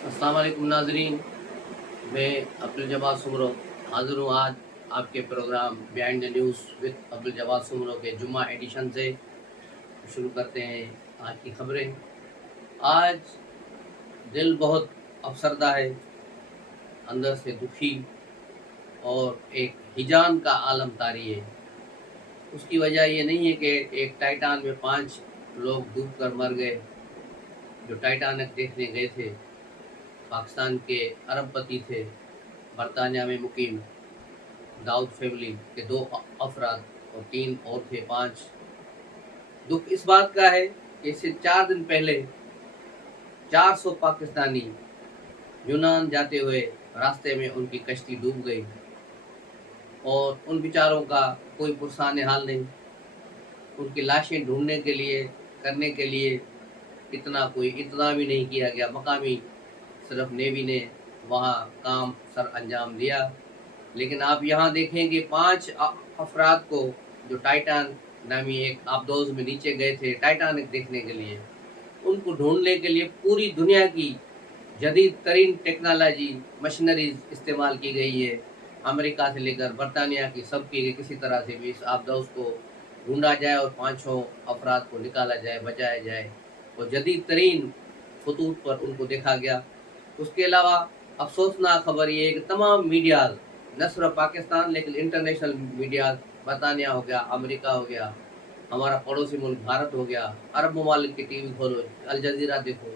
अस्सलाम वालेकुम नाजरीन, मैं अब्दुल जवाद सुमरो हाज़िर हूँ आज आपके programme behind the news with Abdul Jawad Soomro के जुम्मा एडिशन से। शुरू करते हैं आज की खबरें। आज दिल बहुत अफसरदा है, अंदर से दुखी और एक हिजान का आलम तारी है। उसकी वजह ये नहीं है कि एक टाइटान में 5 लोग डूब कर मर गए जो टाइटानिक देखने गए थे। पाकिस्तान के अरबपति थे, बरतानिया में मुकीम दाऊद फैमिली के 2 अफराद और 3 और थे 5। दुख इस बात का है कि इससे 4 दिन पहले 400 पाकिस्तानी यूनान जाते हुए रास्ते में उनकी कश्ती डूब गई और उन बेचारों का कोई पुरसाने हाल नहीं। उनकी लाशें ढूंढने के लिए करने के लिए इतना कोई इंतजाम ही नहीं किया गया। मकामी सिर्फ नेवी ने वहाँ काम सर अंजाम दिया। लेकिन आप यहाँ देखें कि 5 अफराद को जो टाइटान नामी एक आबदोज में नीचे गए थे टाइटानिक देखने के लिए, उनको ढूंढने के लिए पूरी दुनिया की जदीद तरीन टेक्नोलॉजी मशीनरीज इस्तेमाल की गई है। अमेरिका से लेकर बरतानिया की सबकी किसी तरह से भी इस आबदोज को ढूंढा जाए और 5 अफराद को निकाला जाए, बचाया जाए और जदीद तरीन खतूत पर उनको देखा गया। उसके अलावा अफसोसनाक खबर ये है कि तमाम मीडियाज़, न सिर्फ पाकिस्तान लेकिन इंटरनेशनल मीडियाज़, बरतानिया हो गया, अमेरिका हो गया, हमारा पड़ोसी मुल्क भारत हो गया, अरब ममालिक की टीवी खोलो, अल जज़ीरा देखो,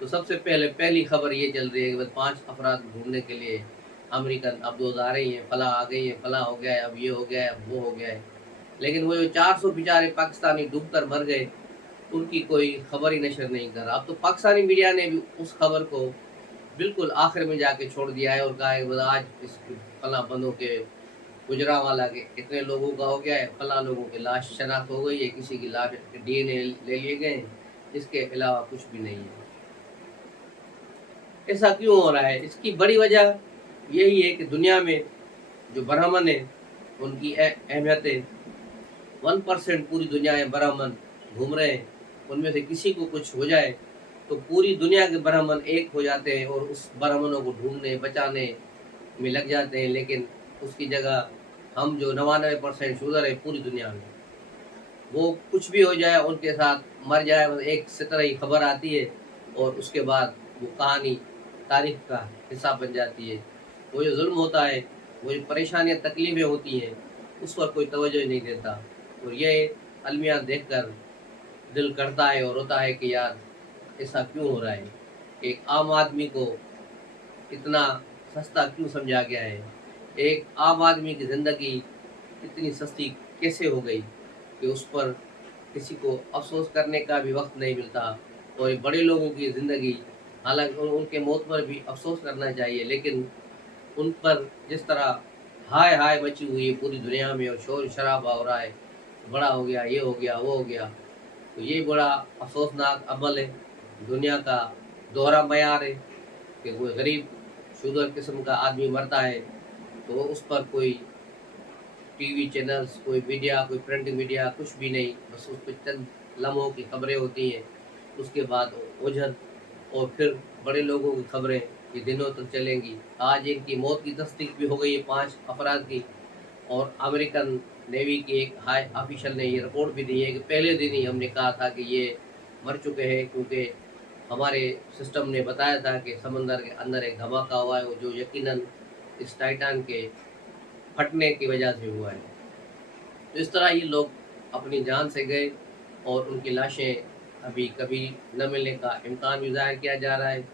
तो सबसे पहली खबर ये चल रही है कि बस 5 अफराद ढूंढने के लिए अमेरिकन अबदोज आ रही हैं, फलां आ गई हैं, फलां हो गया है, अब ये हो गया है, अब वो हो गया है। लेकिन वो जो 400 बेचारे पाकिस्तानी डूब कर मर गए, उनकी कोई खबर ही नशर नहीं कर रहा। अब तो पाकिस्तानी मीडिया ने भी उस खबर को बिल्कुल आखिर में जाके छोड़ दिया है और कहा है कि आज इस फलां बंदों के गुजरांवाला के इतने लोगों का हो गया है, फलां लोगों की लाश शनाख्त हो गई है, किसी की लाश डीएनए ले लिए गए हैं, इसके अलावा कुछ भी नहीं है। ऐसा क्यों हो रहा है? इसकी बड़ी वजह यही है कि दुनिया में जो ब्राह्मण है उनकी अहमियत है। 1% पूरी दुनिया में ब्राह्मण घूम रहे हैं, उनमें से किसी को कुछ हो जाए तो पूरी दुनिया के ब्राह्मण एक हो जाते हैं और उस ब्राह्मणों को ढूंढने बचाने में लग जाते हैं। लेकिन उसकी जगह हम जो 99% शूदर है पूरी दुनिया में, वो कुछ भी हो जाए उनके साथ मर जाए, मतलब एक से तरह ही खबर आती है और उसके बाद वो कहानी तारीख का हिस्सा बन जाती है। वो जो जुल्म होता है, वो जो परेशानियाँ तकलीफ़ें होती हैं, उस पर कोई तवज्जो ही नहीं देता। और ये अलमिया देखकर दिल करता है और रोता है कि यार ऐसा क्यों हो रहा है? एक आम आदमी को इतना सस्ता क्यों समझा गया है? एक आम आदमी की ज़िंदगी इतनी सस्ती कैसे हो गई कि उस पर किसी को अफ़सोस करने का भी वक़्त नहीं मिलता। और ये बड़े लोगों की ज़िंदगी, हालाँकि उनके मौत पर भी अफ़सोस करना चाहिए, लेकिन उन पर जिस तरह हाय-हाय मची हुई है पूरी दुनिया में और शोर-शराबा हो रहा है, बड़ा हो गया, ये हो गया, वो हो गया, तो ये बड़ा अफ़सोसनाक अमल है। दुनिया का दोहरा मयार है कि कोई गरीब शुगर किस्म का आदमी मरता है तो उस पर कोई टीवी चैनल्स, कोई मीडिया, कोई प्रिंट मीडिया कुछ भी नहीं, बस उस पे चंद लम्हों की खबरें होती हैं। उसके बाद ओझल और फिर बड़े लोगों की खबरें ये दिनों तक चलेंगी। आज इनकी मौत की तस्दीक भी हो गई है 5 अफराद की और अमेरिकन नेवी की एक हाई ऑफिशियल ने ये रिपोर्ट भी दी है कि पहले दिन ही हमने कहा था कि ये मर चुके हैं, क्योंकि हमारे सिस्टम ने बताया था कि समंदर के अंदर एक धमाका हुआ है जो यकीनन इस टाइटान के फटने की वजह से हुआ है। तो इस तरह ये लोग अपनी जान से गए और उनकी लाशें अभी कभी न मिलने का इम्कान भी ज़ाहिर किया जा रहा है।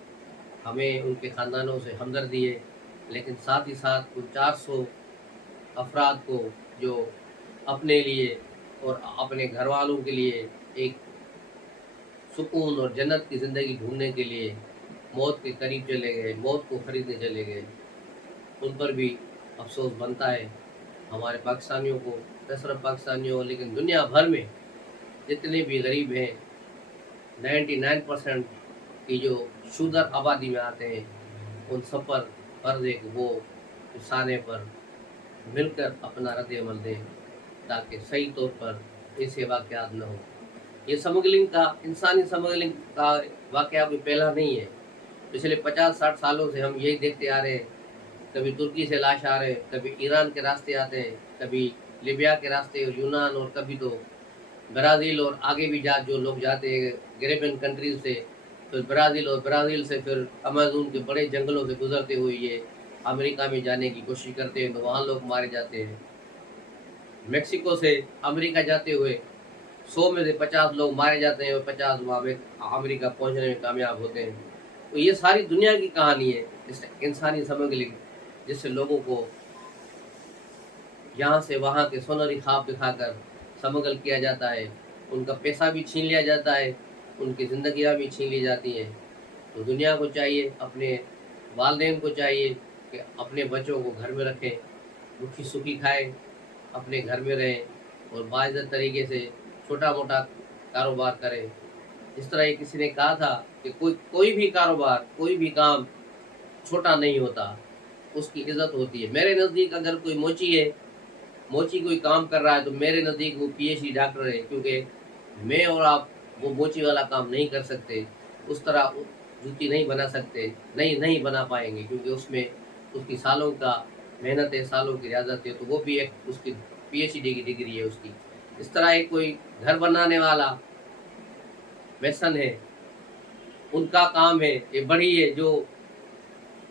हमें उनके ख़ानदानों से हमदर्दी है, लेकिन साथ ही साथ उन 400 अफराद को जो अपने लिए और अपने घरवालों के लिए एक सुकून और जन्नत की ज़िंदगी ढूँढने के लिए मौत के करीब चले गए, मौत को खरीदने चले गए, उन पर भी अफ़सोस बनता है। हमारे पाकिस्तानियों को, न सिर्फ पाकिस्तानियों लेकिन दुनिया भर में जितने भी गरीब हैं, 99% की जो शूदर आबादी में आते हैं, उन सब पर फ़र्ज़ है कि वो रिसाने पर मिलकर अपना रद्द-ए-अमल दें, ताकि सही तौर पर ऐसे वाक़यात न हों। ये स्मगलिंग का, इंसानी स्मगलिंग का वाक़या कोई पहला नहीं है। पिछले 50-60 सालों से हम यही देखते आ रहे हैं। कभी तुर्की से लाश आ रहे हैं, कभी ईरान के रास्ते आते हैं, कभी लीबिया के रास्ते और यूनान, और कभी तो ब्राज़ील और आगे भी जो लोग जाते हैं कैरेबियन कंट्रीज से, फिर ब्राज़ील, और ब्राज़ील से फिर अमेज़न के बड़े जंगलों से गुजरते हुए ये अमेरिका में जाने की कोशिश करते हैं, तो वहाँ लोग मारे जाते हैं। मेक्सिको से अमेरिका जाते हुए 100 में से 50 लोग मारे जाते हैं और 50 वहाँ पे अमेरिका पहुँचने में कामयाब होते हैं। तो ये सारी दुनिया की कहानी है इस इंसानी स्मगलिंग, जिससे लोगों को यहाँ से वहाँ के सोनहरी ख्वाब दिखाकर स्मगल किया जाता है, उनका पैसा भी छीन लिया जाता है, उनकी ज़िंदगियाँ भी छीन ली जाती हैं। तो दुनिया को चाहिए, अपने वालिदैन को चाहिए कि अपने बच्चों को घर में रखें, रुखी सुखी खाएं, अपने घर में रहें और बाइज़्ज़त तरीके से छोटा मोटा कारोबार करें। जिस तरह ये किसी ने कहा था कि कोई भी कारोबार, कोई भी काम छोटा नहीं होता, उसकी इज्जत होती है। मेरे नज़दीक अगर कोई मोची कोई काम कर रहा है तो मेरे नज़दीक वो पीएचडी डॉक्टर है, क्योंकि मैं और आप वो मोची वाला काम नहीं कर सकते, उस तरह जूती नहीं बना सकते, नहीं बना पाएंगे, क्योंकि उसमें उसकी सालों का मेहनत है, सालों की रियाजत है, तो वो भी एक उसकी पीएचडी की डिग्री है उसकी। इस तरह एक कोई घर बनाने वाला मेसन है, उनका काम है, ये बड़ी है जो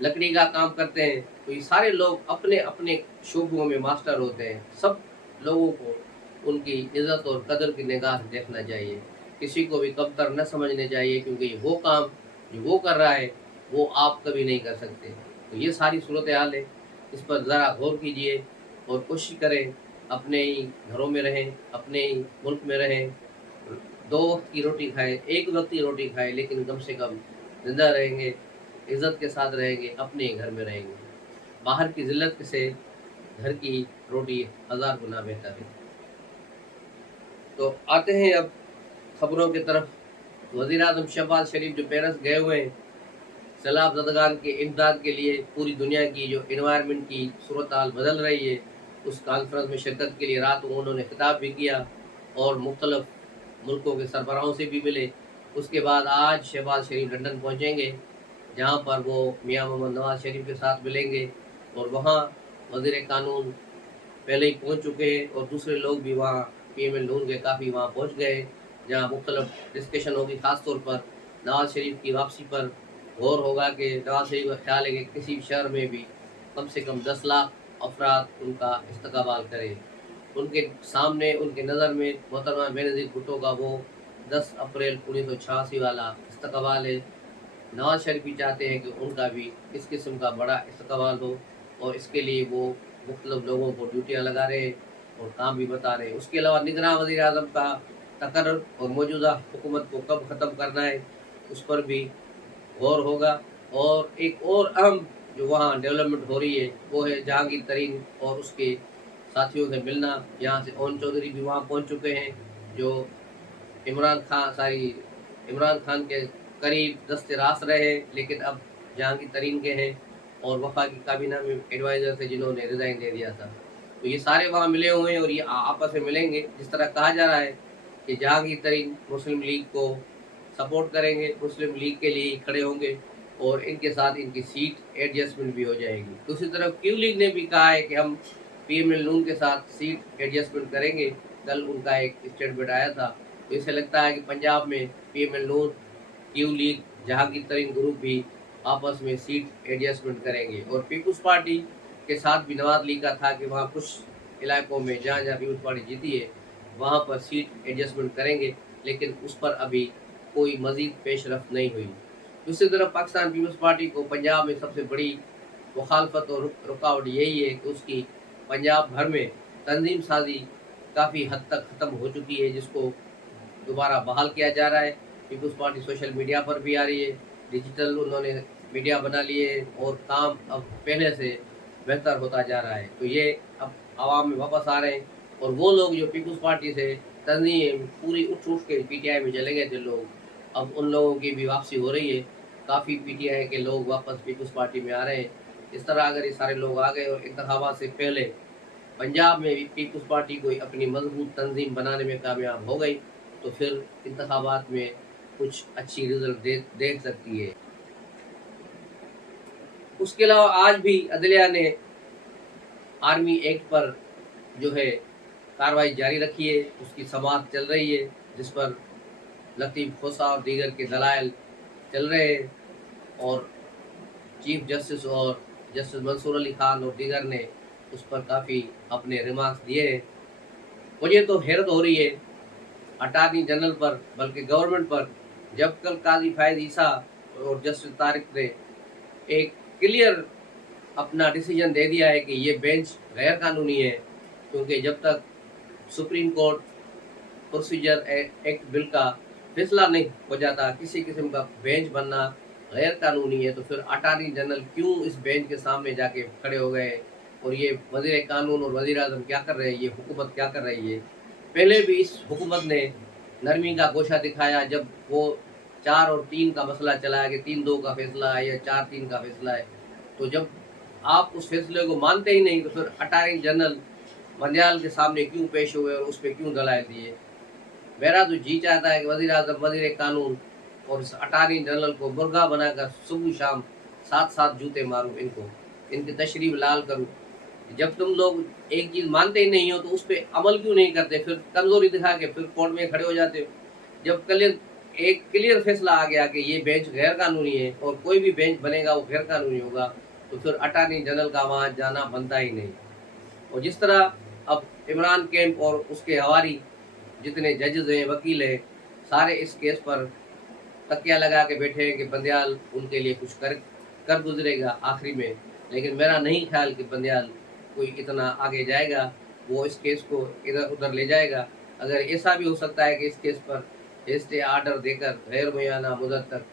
लकड़ी का काम करते हैं, तो ये सारे लोग अपने अपने शोबों में मास्टर होते हैं। सब लोगों को उनकी इज्जत और कदर की निगाह से देखना चाहिए, किसी को भी कमतर न समझने चाहिए, क्योंकि वो काम जो वो कर रहा है वो आप कभी नहीं कर सकते। तो ये सारी सूरत हाल है, इस पर ज़रा गौर कीजिए और कोशिश करें अपने ही घरों में रहें, अपने ही मुल्क में रहें, 2 वक्त की रोटी खाएं, 1 वक्त की रोटी खाएं, लेकिन कम से कम ज़िंदा रहेंगे, इज़्ज़त के साथ रहेंगे, अपने ही घर में रहेंगे। बाहर की ज़िल्लत से घर की रोटी 1000 गुना बेहतर है। तो आते हैं अब खबरों की तरफ। वज़ीर-ए-आज़म शहबाज शरीफ जो पेरिस गए हुए हैं, सैलाब ज़दगान के इमदाद के लिए, पूरी दुनिया की जो एनवायरनमेंट की सूरत-हाल बदल रही है, उस कॉन्फ्रेंस में शिरकत के लिए रात को उन्होंने खिताब भी किया और मुख्तलिफ मुल्कों के सरबराहों से भी मिले। उसके बाद आज शहबाज शरीफ लंदन पहुँचेंगे, जहाँ पर वो मियाँ मोहम्मद नवाज़ शरीफ के साथ मिलेंगे, और वहाँ वज़ीर कानून पहले ही पहुँच चुके हैं और दूसरे लोग भी वहाँ पीएमएल नून के काफ़ी वहाँ पहुँच गए, जहाँ मुख्तलिफ डिस्कशन होगी। ख़ास तौर पर नवाज़ शरीफ की वापसी पर गौर होगा कि नवाज़ शरीफ का ख्याल है कि किसी शहर में भी कम से कम 10 लाख अफराद उनका इस्तकबाल करें। उनके सामने, उनके नज़र में मोहतरमा बेनज़ीर भुट्टो का वो 10 अप्रैल 1986 वाला इस्तकबाल है। नवाज़ शरीफ भी चाहते हैं कि उनका भी इस किस्म का बड़ा इस्तकबाल हो, और इसके लिए वो मुख्तलिफ लोगों को ड्यूटियाँ लगा रहे हैं और काम भी बता रहे हैं। उसके अलावा निगरान वज़ीर आज़म का तकर्रुर और मौजूदा हुकूमत को कब ख़त्म करना है, उस पर भी गौर होगा। और एक और अहम जो वहाँ डेवलपमेंट हो रही है वो है जहांगीर तरीन और उसके साथियों से मिलना। यहाँ से ओन चौधरी भी वहाँ पहुँच चुके हैं, जो इमरान खान के करीब दस्ते रास रहे, लेकिन अब जहांगीर तरीन के हैं और वफाकी काबीना में एडवाइज़र थे जिन्होंने रिज़ाइन दे दिया था। तो ये सारे वहाँ मिले हुए हैं और ये आपस में मिलेंगे। जिस तरह कहा जा रहा है कि जहांगीर तरीन मुस्लिम लीग को सपोर्ट करेंगे, मुस्लिम लीग के लिए खड़े होंगे, और इनके साथ इनकी सीट एडजस्टमेंट भी हो जाएगी। दूसरी तरफ क्यू लीग ने भी कहा है कि हम पीएमएल नून के साथ सीट एडजस्टमेंट करेंगे। कल उनका एक स्टेटमेंट आया था, तो इसे लगता है कि पंजाब में पीएमएल नून, क्यू लीग, जहांगीर तरीन ग्रुप भी आपस में सीट एडजस्टमेंट करेंगे। और पीपुल्स पार्टी के साथ भी नवाज लीग का था कि वहाँ कुछ इलाकों में जहाँ जहाँ पीपुल्स पार्टी जीती है वहाँ पर सीट एडजस्टमेंट करेंगे, लेकिन उस पर अभी कोई मज़ीद पेशरफ नहीं हुई। दूसरी तरफ पाकिस्तान पीपुल्स पार्टी को पंजाब में सबसे बड़ी मुखालफत और रुकावट यही है कि उसकी पंजाब भर में तंजीम साजी काफ़ी हद तक ख़त्म हो चुकी है, जिसको दोबारा बहाल किया जा रहा है। पीपुल्स पार्टी सोशल मीडिया पर भी आ रही है, डिजिटल उन्होंने मीडिया बना लिए और काम अब पहले से बेहतर होता जा रहा है। तो ये अब आवाम में वापस आ रहे हैं, और वो लोग जो पीपुल्स पार्टी से तंजीम पूरी उठ के पीटीआई में चले गए थे लोग, अब उन लोगों की भी वापसी हो रही है। काफ़ी पीटीआई के लोग वापस पीपुल्स पार्टी में आ रहे हैं। इस तरह अगर ये सारे लोग आ गए और इंतखाबात से पहले पंजाब में भी पीपुल्स पार्टी कोई अपनी मजबूत तंजीम बनाने में कामयाब हो गई, तो फिर इंतखाबात में कुछ अच्छी रिजल्ट देख सकती है। اس کے علاوہ آج بھی عدلیہ نے آرمی ایکٹ پر جو ہے کارروائی جاری رکھی ہے، اس کی سماعت چل رہی ہے، جس پر لطیف کھوسہ اور دیگر کے دلائل چل رہے ہیں، اور چیف جسٹس اور جسٹس منصور علی خان اور دیگر نے اس پر کافی اپنے ریمارکس دیے ہیں۔ مجھے تو حیرت ہو رہی ہے اٹارنی جنرل پر، بلکہ گورنمنٹ پر، جب کل قاضی فائز عیسیٰ اور جسٹس طارق نے ایک کلیئر اپنا ڈیسیجن دے دیا ہے کہ یہ بینچ غیر قانونی ہے، کیونکہ جب تک سپریم کورٹ پروسیجر ایکٹ بل کا فیصلہ نہیں ہو جاتا کسی قسم کا بینچ بننا غیر قانونی ہے، تو پھر اٹارنی جنرل کیوں اس بینچ کے سامنے جا کے کھڑے ہو گئے؟ اور یہ وزیر قانون اور وزیر اعظم کیا کر رہے ہیں، یہ حکومت کیا کر رہی ہے؟ پہلے بھی اس حکومت نے نرمی کا گوشہ دکھایا جب وہ 4-3 کا مسئلہ چلایا کہ 3-2 کا فیصلہ ہے یا 4-3 کا فیصلہ ہے، تو جب آپ اس فیصلے کو مانتے ہی نہیں تو پھر اٹارنی جنرل منڈیال کے سامنے کیوں پیش ہوئے اور اس پہ کیوں دلائل دیے؟ میرا تو جی چاہتا ہے کہ وزیر اعظم، وزیر قانون اور اس اٹارنی جنرل کو مرغا بنا کر صبح شام 7 جوتے ماروں، ان کی تشریف لال کروں۔ جب تم لوگ ایک چیز مانتے ہی نہیں ہو تو اس پہ عمل کیوں نہیں کرتے؟ پھر کمزوری دکھا کے پھر کورٹ میں کھڑے ہو جاتے ہو۔ جب ایک کلیئر فیصلہ آ گیا کہ یہ بینچ غیر قانونی ہے اور کوئی بھی بینچ بنے گا وہ غیر قانونی ہوگا، تو پھر اٹارنی جنرل کا وہاں جانا بنتا ہی نہیں۔ اور جس طرح اب عمران کیمپ اور اس کے ہواری جتنے ججز ہیں، وکیل ہیں، سارے اس کیس پر تکیہ لگا کے بیٹھے ہیں کہ بندیال ان کے لیے کچھ کر گزرے گا آخری میں، لیکن میرا نہیں خیال کہ بندیال کوئی اتنا آگے جائے گا، وہ اس کیس کو ادھر ادھر لے جائے گا۔ اگر ایسا بھی ہو سکتا ہے کہ اس کیس پر اسٹے آرڈر دے کر غیر معینہ مدت تک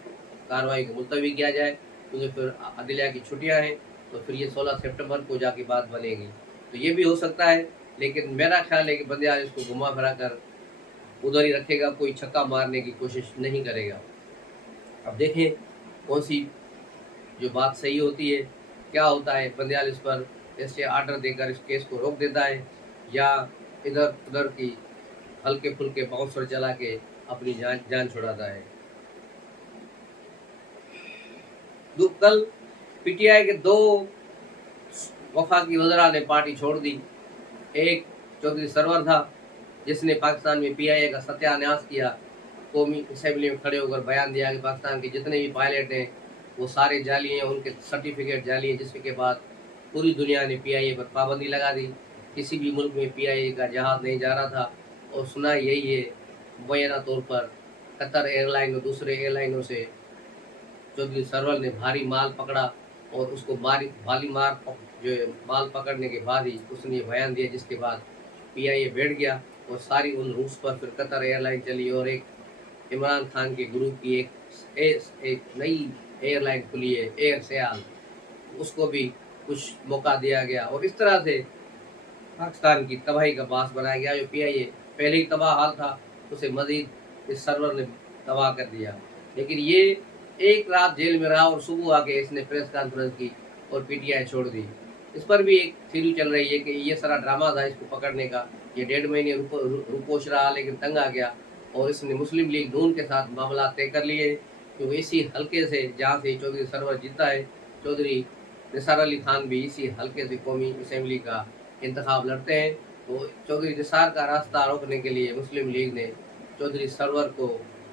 کارروائی کو ملتوی کیا جائے، کیونکہ پھر عدلیہ کی چھٹیاں ہیں، تو پھر یہ 16 سپٹمبر کو جا کے بات بنے گی، تو یہ بھی ہو سکتا ہے۔ لیکن میرا خیال ہے کہ بندیال اس کو گھما پھرا کر ادھر ہی رکھے گا، کوئی چھکا مارنے کی کوشش نہیں کرے گا۔ اب دیکھیں کون سی جو بات صحیح ہوتی ہے، کیا ہوتا ہے، بندیال اس پر ایسے آرڈر دے کر اس کیس کو روک دیتا ہے یا ادھر ادھر کی ہلکے پھلکے باؤنسر چلا کے اپنی جان چھڑاتا ہے۔ کل پی ٹی آئی کے 2 وفاقی وزراء نے پارٹی چھوڑ دی۔ ایک چودھری سرور تھا جس نے پاکستان میں پی آئی اے کا ستیہ ناش کیا، قومی اسمبلی میں کھڑے ہو کر بیان دیا کہ پاکستان کے جتنے بھی پائلٹ ہیں وہ سارے جعلی ہیں، ان کے سرٹیفکیٹ جعلی ہیں، جس کے بعد پوری دنیا نے پی آئی اے پر پابندی لگا دی۔ کسی بھی ملک میں پی آئی اے کا جہاز نہیں جا رہا تھا، اور سنا یہی ہے مبینہ طور پر قطر ایئر لائن اور دوسرے ایئر لائنوں سے چودھری سرور نے بھاری مال پکڑا، اور اس کو مال پکڑنے کے بعد ہی اس نے بیان دیا، جس کے بعد پی آئی اے بیٹھ گیا اور ساری ان روس پر پھر قطر ایئر لائن چلی، اور ایک عمران خان کے گروپ کی ایک نئی ایئر لائن کھلی ہے ایئر سیال، اس کو بھی کچھ موقع دیا گیا، اور اس طرح سے پاکستان کی تباہی کا باعث بنایا گیا۔ جو پی آئی اے پہلے ہی تباہ حال تھا، اسے مزید اس سرور نے تباہ کر دیا۔ لیکن یہ ایک رات جیل میں رہا اور صبح آ کے اس نے پریس کانفرنس کی اور پی ٹی آئی چھوڑ دی۔ اس پر بھی ایک تھیوری چل رہی ہے کہ یہ سارا ڈرامہ تھا اس کو پکڑنے کا، یہ 1.5 مہینے روپوش رہا لیکن تنگ آ گیا، اور اس نے مسلم لیگ نون کے ساتھ معاملات طے کر لیے، کیونکہ اسی حلقے سے جہاں سے چودھری سرور جیتا ہے، چودھری نثار علی خان بھی اسی حلقے سے قومی اسمبلی کا انتخاب لڑتے ہیں۔ تو چودھری نثار کا راستہ روکنے کے لیے مسلم لیگ نے چودھری سرور کو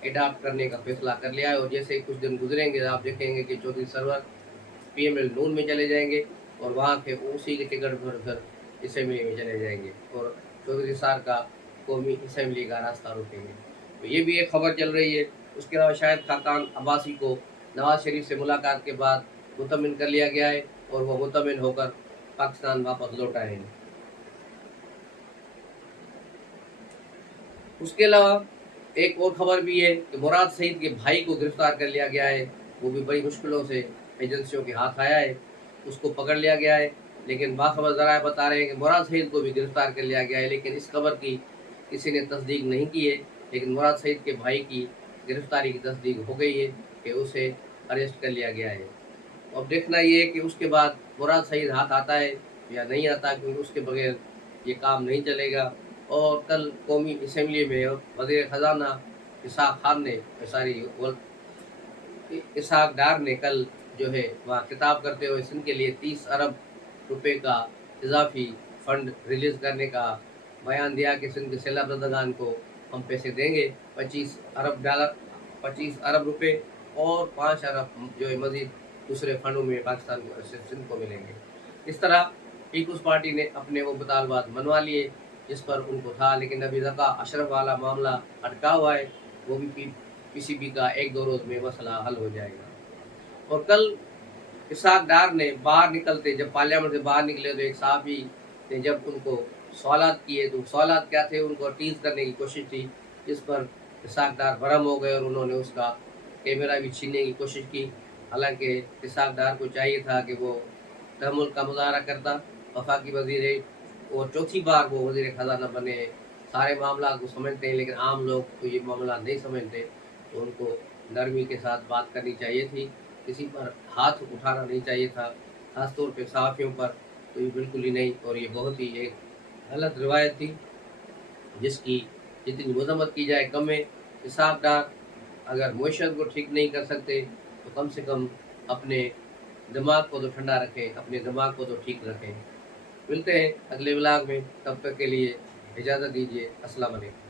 اڈاپٹ کرنے کا فیصلہ کر لیا ہے، اور جیسے کچھ دن گزریں گے آپ دیکھیں گے کہ چودھری سرور پی ایم ایل نون میں چلے جائیں گے، اور وہاں کے اسی کے ٹکٹ پر پھر اسمبلی میں چلے جائیں گے، اور چودھری نثار کا قومی اسمبلی کا راستہ روکیں گے۔ تو یہ بھی ایک خبر چل رہی ہے۔ اس کے علاوہ شاہد خاقان عباسی کو نواز شریف سے ملاقات کے بعد مطمئن کر لیا گیا ہے، اور وہ مطمئن ہو کر پاکستان واپس لوٹ آئے ہیں۔ اس کے علاوہ ایک اور خبر بھی ہے کہ مراد سعید کے بھائی کو گرفتار کر لیا گیا ہے، وہ بھی بڑی مشکلوں سے ایجنسیوں کے ہاتھ آیا ہے، اس کو پکڑ لیا گیا ہے، لیکن باخبر ذرائع بتا رہے ہیں کہ مراد سعید کو بھی گرفتار کر لیا گیا ہے، لیکن اس خبر کی کسی نے تصدیق نہیں کی ہے، لیکن مراد سعید کے بھائی کی گرفتاری کی تصدیق ہو گئی ہے کہ اسے اریسٹ کر لیا گیا ہے۔ اب دیکھنا یہ ہے کہ اس کے بعد مراد سعید ہاتھ آتا ہے یا نہیں آتا، کیونکہ اس کے بغیر یہ کام نہیں چلے گا۔ اور کل قومی اسمبلی میں وزیر خزانہ اسحاق ڈار نے کل जो है वहाँ खिताब करते हुए सिंध के लिए 30 अरब रुपए का इजाफी फंड रिलीज करने का बयान दिया कि सिंध के सैलाब ज़दगान को हम पैसे देंगे, $25 अरब, 25 अरब रुपए, और 5 अरब जो है मजीद दूसरे फंडों में पाकिस्तान को सिंध को मिलेंगे। इस तरह पीपल्स पार्टी ने अपने वो मुतालबात मनवा लिए जिस पर उनको था, लेकिन अभी ज़का अशरफ वाला मामला अटका हुआ है, वो भी PCB का 1-2 रोज़ में मसला हल हो जाएगा। और कल इसहाक डार ने बाहर निकलते, जब पार्लियामेंट से बाहर निकले तो एक साहबी ने जब उनको सवालात किए तो सवालात क्या थे, उनको टीज करने की कोशिश थी, जिस पर इसहाक डार बरहम हो गए और उन्होंने उसका कैमरा भी छीनने की कोशिश की। हालांकि इसहाक डार को चाहिए था कि वो तहम्मुल का मुजाहरा करता, वफाकी वजीर, और चौथी बार वो वजीर ख़जाना बने, सारे मामला को समझते हैं, लेकिन आम लोग तो ये मामला नहीं समझते, तो उनको नरमी के साथ बात करनी चाहिए थी, किसी पर हाथ उठाना नहीं चाहिए था, ख़ासतौर पे सहाफ़ियों पर तो ये बिल्कुल ही नहीं। और ये बहुत ही एक गलत रिवायत थी जिसकी जितनी मजम्मत की जाए कम है। इसहाक डार अगर मुआशरत को ठीक नहीं कर सकते तो कम से कम अपने दिमाग को तो ठंडा रखें, अपने दिमाग को तो ठीक रखें। मिलते हैं अगले व्लॉग में, तब तक के लिए इजाज़त दीजिए। अस्सलाम वालेकुम।